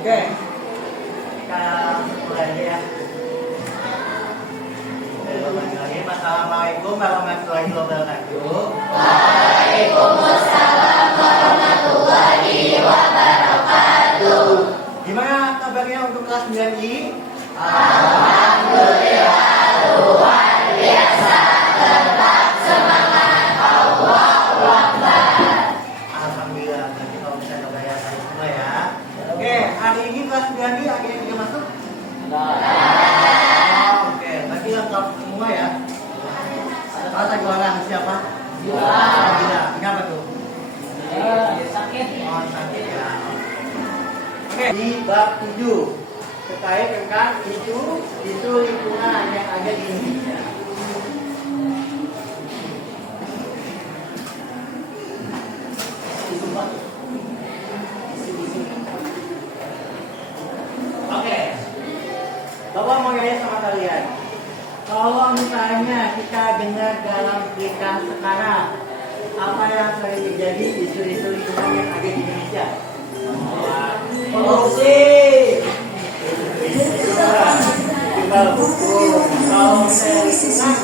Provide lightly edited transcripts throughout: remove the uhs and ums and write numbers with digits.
Oke, kita mulai aja ya. Assalamualaikum warahmatullahi wabarakatuh. Waalaikumsalam warahmatullahi wabarakatuh. Gimana kabarnya untuk kelas 9I? Alhamdulillah luar biasa. Tetap semangat. Allahu Akbar. Alhamdulillah, berarti kalau bisa kebayar semua ya. Oke, hari ini kelas 9I ada yang bisa masuk? Oke, berarti lengkap semua ya. Ada satu orang, siapa? Bila. Kenapa tuh? Sakit. Oh, sakit ya. Oke, di bab 7 terkait tentang isu lingkungan yang ada di Indonesia. Oke, Bapak mau nanya sama kalian. Kalau misalnya kita dengar dalam berita sekarang, apa yang sering terjadi isu-isu lingkungan yang ada di Indonesia? Polusi. Tinggal hukum. Kalau misalnya lingkungan,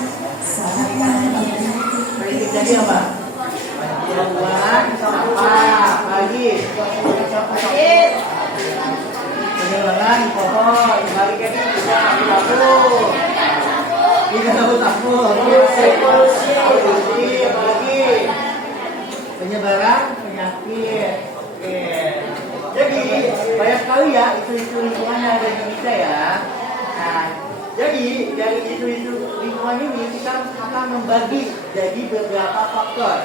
sering terjadi apa? Pembuangan sampah lagi. Penyeberangan pohon, baliknya juga takut. Tidak takut. Polusi, apalagi penyebaran penyakit. Oke. Jadi banyak sekali ya isu-isu lingkungan yang ada di Indonesia ya. Nah, jadi dari isu-isu lingkungan ini kita akan membagi jadi beberapa faktor.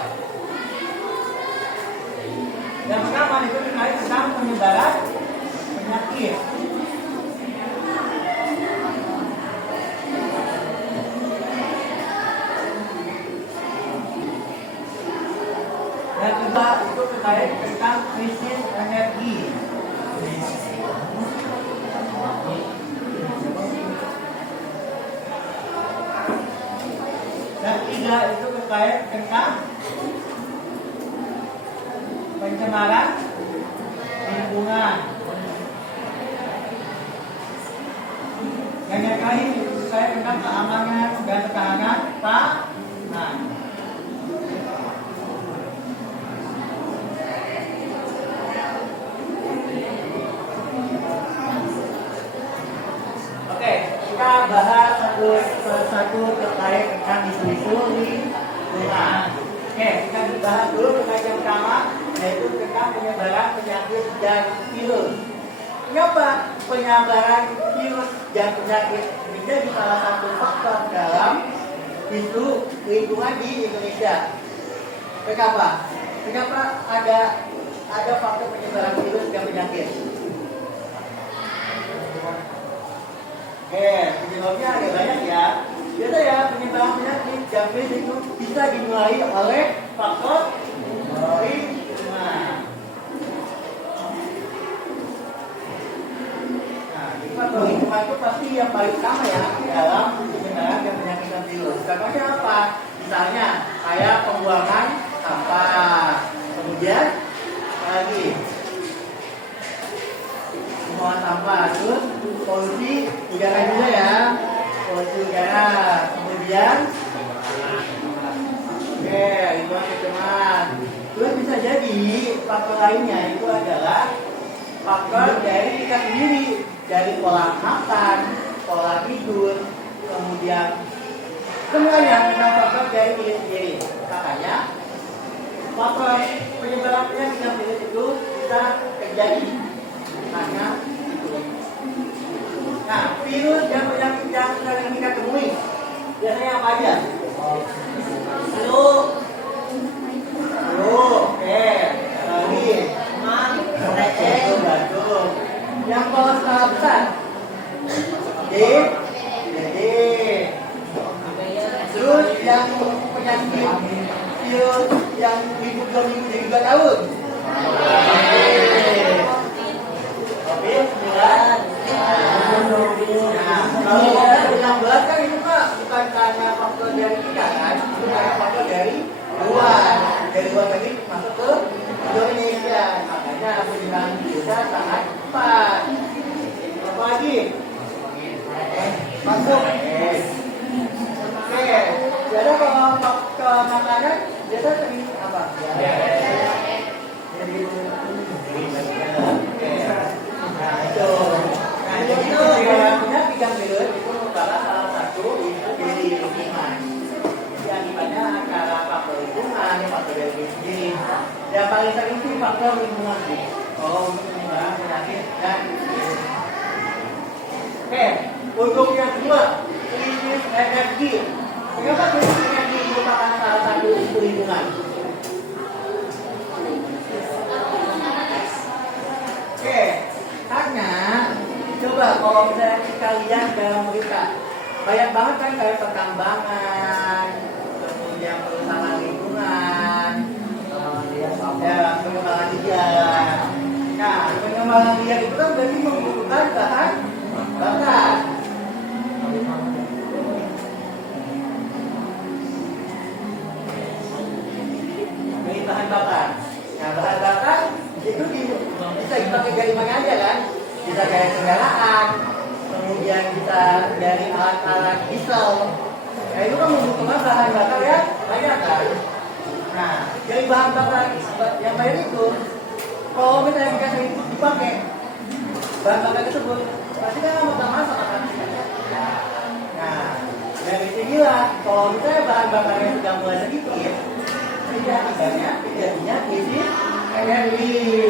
Yang pertama itu terkait tentang penyebaran penyakit. Yang kedua itu terkait tentang krisis energi. Dan ketiga itu terkait tentang pencemaran lingkungan. Yang terakhir itu terkait tentang keamanan dan ketahanan pangan. Oke, kita bahas satu persatu terkait tentang isu-isu lingkungan. Oke, kita bahas dulu terkait yang pertama, yaitu tentang penyebaran penyakit dan virus. Kenapa penyebaran virus dan penyakit menjadi salah satu faktor dalam isu lingkungan di Indonesia? Kenapa? Kenapa ada faktor penyebaran virus dan penyakit? Penyebabnya ada banyak ya. Biasa ya, penyebaran penyakit dan virus itu bisa dimulai oleh faktor lingkungan. Nah, faktor lingkungan itu pasti yang paling utama ya dalam penyebaran dan penyakit dan virus. Contohnya apa? Misalnya kayak pembuangan sampah, kemudian lagi pembuangan sampah, terus polusi udara juga ya, polusi udara, kemudian lingkungan pencemaran. Terus bisa jadi faktor lainnya itu adalah faktor dari kita sendiri, dari pola makan, pola tidur, kemudian semuanya tentang faktor dari diri sendiri. Makanya faktor penyebaran penyakit dan virus itu bisa terjadi karena itu. Nah, virus dan penyakit yang sering kita temui biasanya apa aja? Flu, oke, lagi, batuk. Yang kalau skala besar, terus yang penyakit virus yang minggu 2 minggu jadi 2 tahun. Nah, kalau kita 16 kan itu Pak bukan karena faktor dari kita kan, itu karena faktor dari luar. Dari luar tadi masuk ke Indonesia. Makanya aku bilang bisa sangat cepat. lingkungan sih. Oh, untuk penyebaran penyakit dan oke, untuk yang kedua, krisis energi. Kenapa krisis energi merupakan salah satu isu lingkungan? Oke, karena coba kalau misalnya kita lihat dalam berita, banyak banget kan kayak pertambangan, kemudian perusahaan lingkungan, ya pengembangan liar. Nah, pengembangan liar itu kan berarti membutuhkan bahan bakar. Ini bahan bakar. Nah, bahan bakar itu bisa dipakai dari mana aja kan? Bisa dari kendaraan, kemudian bisa dari alat-alat diesel. Nah, itu kan membutuhkan bahan bakar ya banyak kan? Nah, dari bahan bakar yang banyak itu, kalau misalnya dikasih itu dipakai bahan bakar tersebut, pasti kan lama-lama sama kan? Nah, dari sinilah kalau misalnya bahan bakarnya sudah mulai sedikit, tidak krisis energi.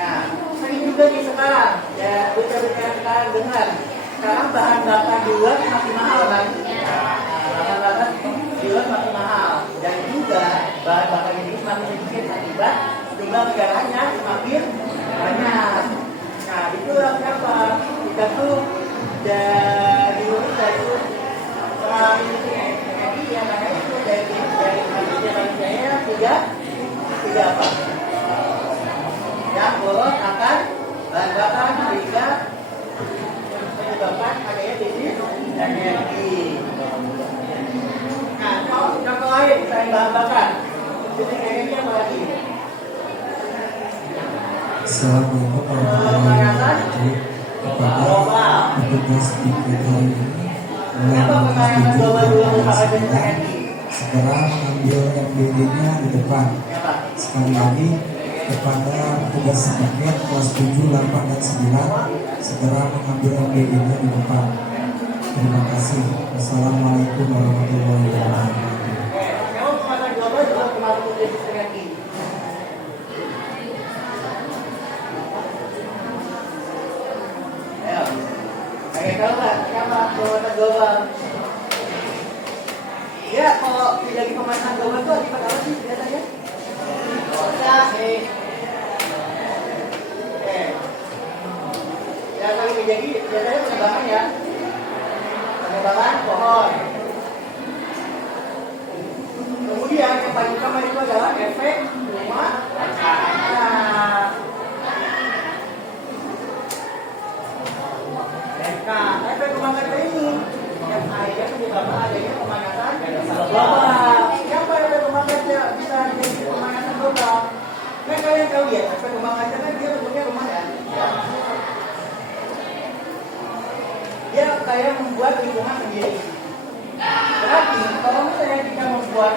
Nah, sering juga nih sekarang, ya berita-berita yang sekarang dengar, sekarang bahan bakar di luar makin mahal kan? Bahan bakar di luar makin mahal, dan juga bahan bakar ini semakin sedikit akibat jumlah negaranya semakin banyak. Nah, itulah kenapa kita tuh dari Indonesia itu mengalami energi yang karena itu dari manusia tiga apa? Yang boros akan bahan bakar sehingga menyebabkan adanya krisis energi. Nah, contoh lain selain bahan bakar, krisis energi apa lagi? Assalamualaikum warahmatullahi wabarakatuh. Kepada petugas di PKI Kenapa pertanyaan global dulu merupakan krisis energi? segera mengambil MBD-nya di depan. Sekali lagi kepada petugas sebagian kelas 7, 8, dan 9 segera mengambil MBD-nya di depan. Terima kasih. Wassalamualaikum warahmatullahi wabarakatuh. Kamu pemanasan global juga termasuk krisis energi. Ayo, kayak tahu nggak kenapa pemanasan global? Ya, kalau terjadi pemanasan global itu akibat apa sih biasanya? Yang paling terjadi biasanya penebangan ya, penebangan pohon. Kemudian yang paling utama itu adalah efek rumah kaca. Nah, efek rumah kaca ini yang akhirnya menyebabkan adanya pemanasan global. Siapa efek rumah kaca bisa jadi pemanasan global? Kan kalian tahu ya, efek rumah kaca kan dia bentuknya rumah ya. Dia kayak membuat lingkungan sendiri. Berarti kalau misalnya kita membuat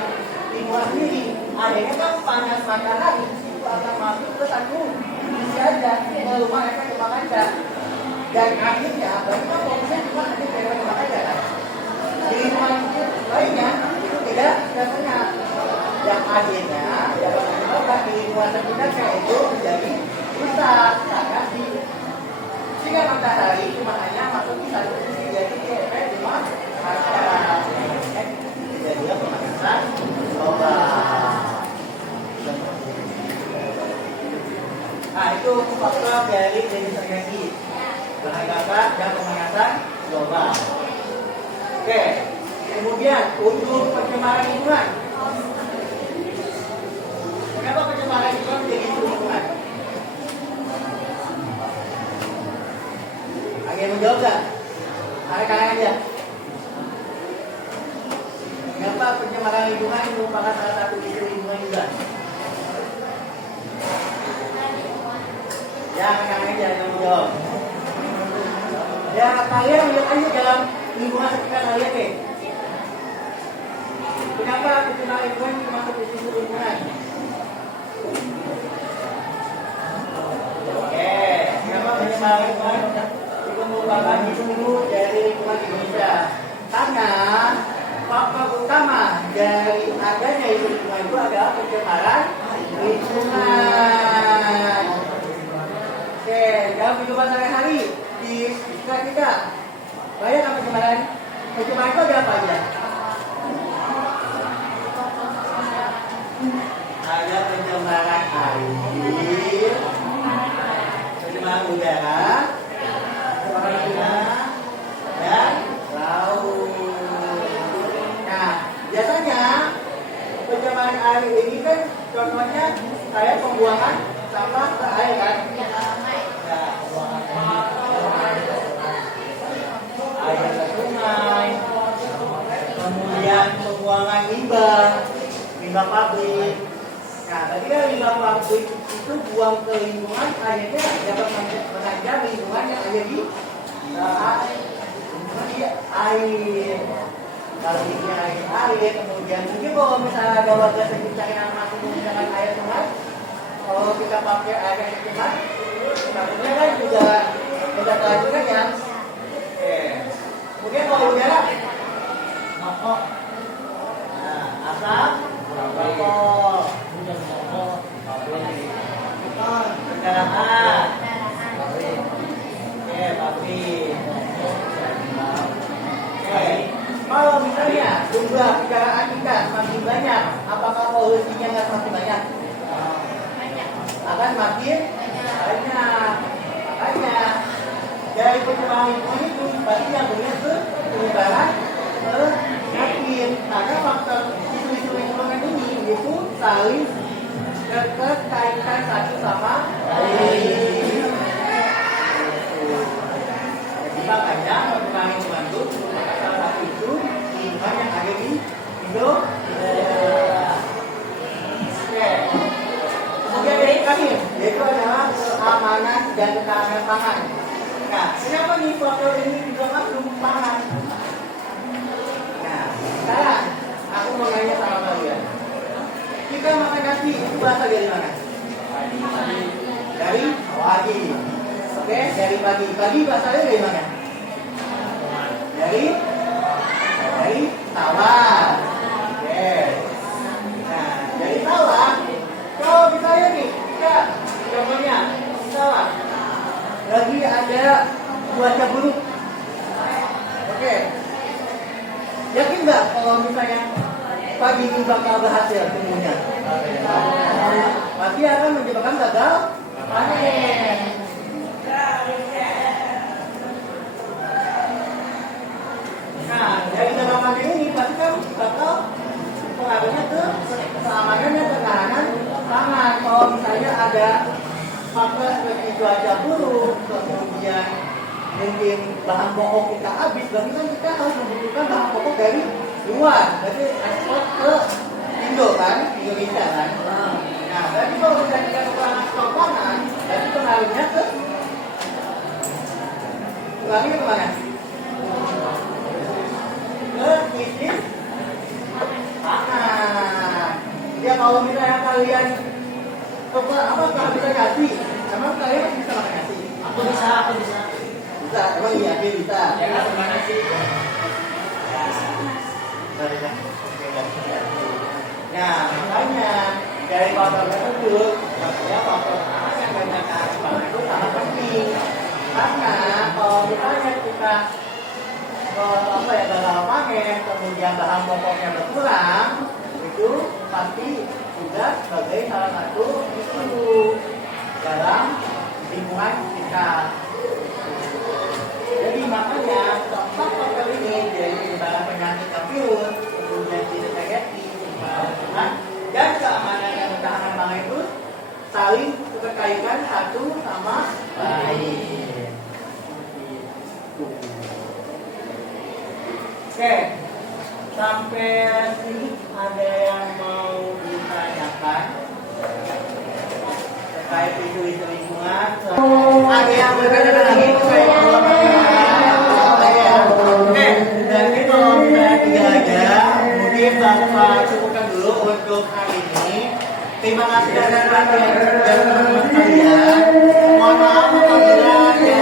lingkungan sendiri, adanya kan panas matahari itu akan masuk ke satu sisi aja ke rumah efek rumah kaca. Dan akhirnya berarti kan fokusnya cuma nanti ke efek rumah kaca kan. Di lingkungan lainnya itu tidak kena. Yang akhirnya dapat menyebabkan di lingkungan sekitarnya itu menjadi rusak karena di sinar matahari cuma hanya masuk di satu sisi, jadi efek rumah kaca. Jadilah pemanasan global. Nah, itu faktor dari krisis energi, bahan bakar dan pemanasan global. Oke, kemudian untuk pencemaran lingkungan. Kenapa pencemaran lingkungan menjadi isu lingkungan? Ada yang menjawab nggak? Tarik tangan aja. Kenapa pencemaran lingkungan merupakan salah satu isu lingkungan juga? Ya, tangan aja yang menjawab. Ya, kalian lihat aja dalam lingkungan sekitar kalian deh. Kenapa pencemaran lingkungan termasuk isu lingkungan? Oke, kenapa pencemaran lingkungan itu merupakan isu dari lingkungan Indonesia? Karena faktor utama dari adanya isu lingkungan itu adalah pencemaran lingkungan. dalam kehidupan sehari-hari di sekitar kita banyak apa pencemaran? Pencemaran itu ada apa aja? Ada pencemaran air, pencemaran udara, pencemaran dan laut. Nah, biasanya pencemaran air ini kan contohnya kayak pembuangan sampah ke air kan? Ya, air ke sungai, kemudian pembuangan limbah pabrik. Nah, tadi kan limbah pabrik itu buang ke lingkungan, akhirnya dapat mengancam lingkungan yang ada di air. Kalau ini air, kemudian mungkin kalau misalnya ada warga sekitar yang masih menggunakan air sungai, kalau kita pakai air yang tercemar, takutnya kan juga kelanjutan ya. Mungkin kalau udara, rokok, asap, rokok, kendaraan, pabrik. Kalau misalnya jumlah kendaraan kita semakin banyak, apakah polusinya nggak semakin banyak? Akan makin banyak. Makanya dari pencemaran lingkungan itu pasti yang punya penyebaran penyakit. Karena faktor isu-isu lingkungan ini itu saling terkaitkan satu sama lain. Jadi makanya pencemaran lingkungan itu merupakan salah satu isu lingkungan yang ada di Indonesia. Oke. Kemudian yang terakhir, yaitu adalah keamanan dan ketahanan pangan. Nah, kenapa nih faktor ini juga masuk pangan? Nah, sekarang aku mau nanya sama kalian. Kita makan nasi itu berasal dari mana? Dari pagi. Oke, dari pagi. Pagi basalnya dari mana? Dari tawar. Oke. Nah, dari tawar. Kalau misalnya nih, kita contohnya tawar. Lagi ada cuaca buruk. Oke. Yakin nggak kalau misalnya pagi ini bakal berhasil semuanya? Pasti akan menyebabkan gagal panen. Nah, dari gagal panen ini pasti kan bakal pengaruhnya ke keamanan dan ketahanan pangan. Kalau misalnya ada faktor seperti cuaca buruk, kemudian mungkin bahan pokok kita habis, berarti kan kita harus membutuhkan bahan pokok dari luar, berarti ekspor ke Indo kan, Indonesia kan. Nah, berarti kalau misalnya kita kekurangan stok pangan, berarti pengaruhnya ke kemana? Ke krisis pangan. Ya kalau misalnya kalian apakah bisa ngasih? Emang kalian bisa makan nasi? Aku bisa. Bisa, emang iya, dia bisa. Ya, makan nasi. Nah, makanya dari faktor tersebut, makanya faktor yang banyak pangan itu sangat penting. Karena kalau misalnya kita gagal panen, kemudian bahan pokoknya berkurang, itu pasti juga sebagai salah satu isu dalam lingkungan kita. Jadi makanya faktor ini dari penyebaran penyakit virus, kemudian disinfeksi, dan keamanan dan ketahanan pangan itu saling terkaitkan satu sama lain. Oke, sampai sini ada yang mau ditanyakan terkait isu-isu lingkungan? Ada yang berbeda lagi terkait Oke, jadi kalau misalnya tidak ada, mungkin Bapak cukupkan dulu untuk hari ini. Terima kasih atas perhatian dan teman-teman sekalian. Mohon maaf apabila ada